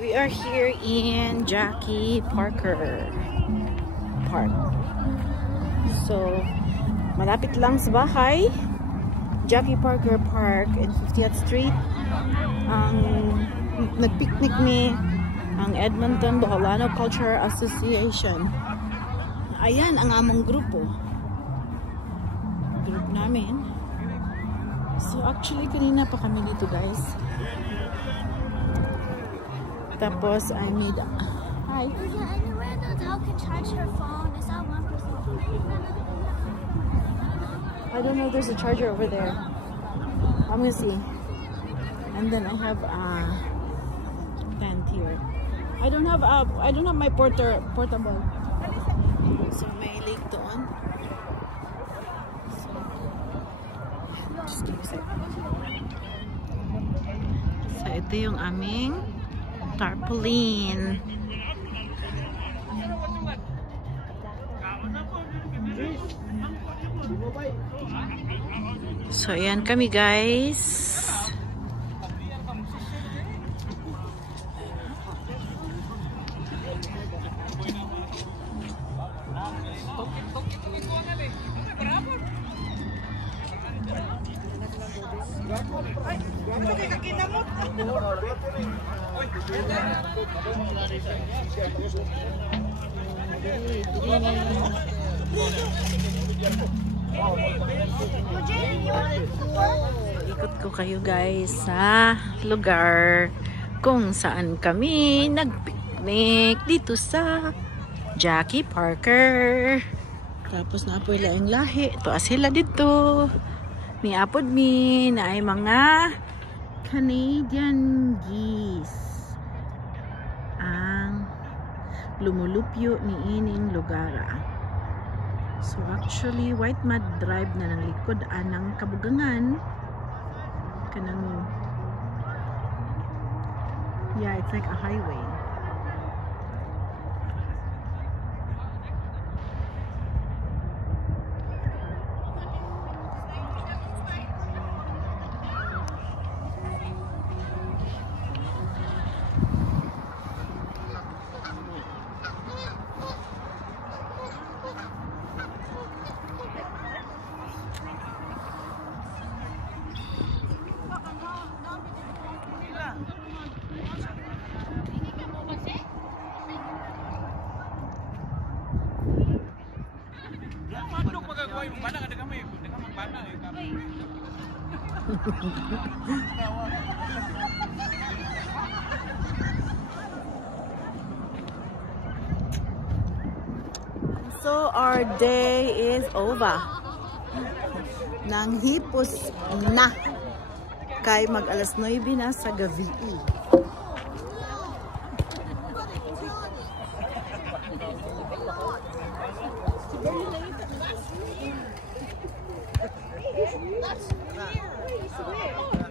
We are here in Jackie Parker Park. So, malapit lang sa bahay. Jackie Parker Park in 50th Street. Ang nagpicnic ni ang Edmonton Boholano Cultural Association. Ayan ang among grupo. Group namin. So, actually, kanina pa kami dito, guys. Tapos, I need... Hi. Is there anywhere that Dal can charge her phone? Is that 1%? I don't know. There's a charger over there. I'm gonna see. And then I have a tent here. I don't have my portable. So may lake doon. So, just give me a sec. So ito yung aming tarpaulin. So, ayan kami, guys. Ikot ko kayo, guys, sa lugar kung saan kami nagpicnic dito sa Jackie Parker. Tapos na po ilang lahi. Ito sila dito. Ni apod mi na ay mga Canadian geese ang lumulupyo ni ining lugar. So actually, White Mud Drive na ng likod anang kabugangan. Kanang, yeah, it's like a highway. So our day is over. Nang hipos na. Kay mag alas 9 na sa gabi. That's weird.